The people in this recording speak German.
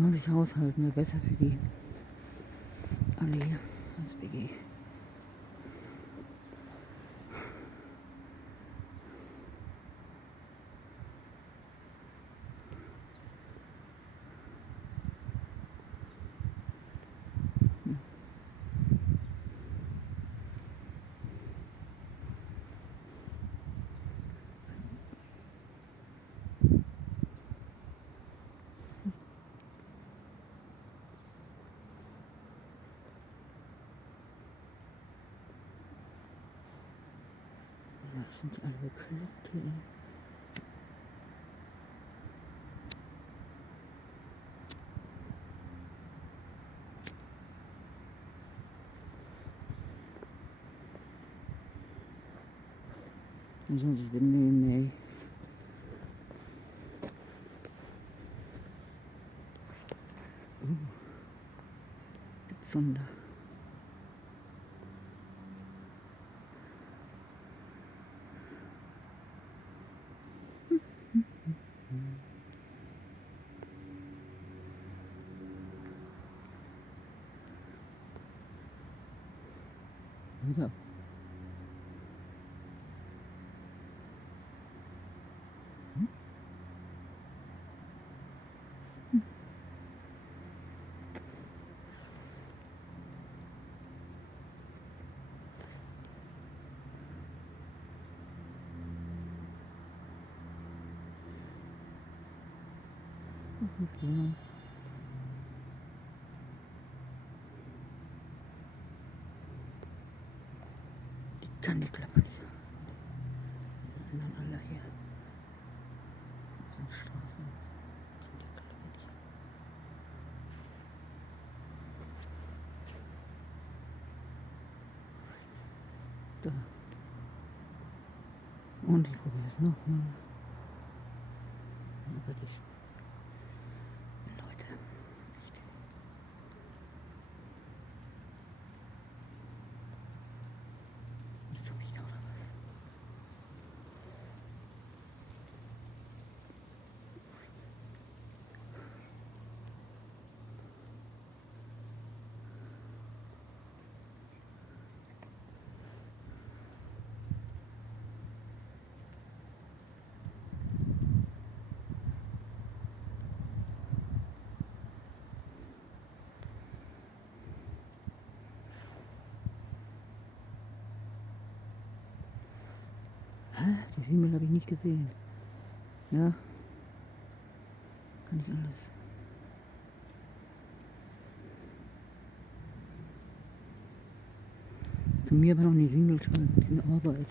Sollen sich raushalten, wäre besser für die alle hier als BG. Ja, sind die alle bekloppt hier? Die sollen sich benehmen, ey. Sonder. Ja. Ja. Die kann die Klappe nicht haben. Die anderen alle hier. Auf den Straßen. Kann die Klappe nicht haben. Da. Und ich probiere es nochmal. Aber die Leute. Echt. Bist du wieder oder was? Hä? Die Himmel habe ich nicht gesehen. Ja? Kann ich alles. Zu mir aber noch eine E-Mail schreiben, ein bisschen Arbeit.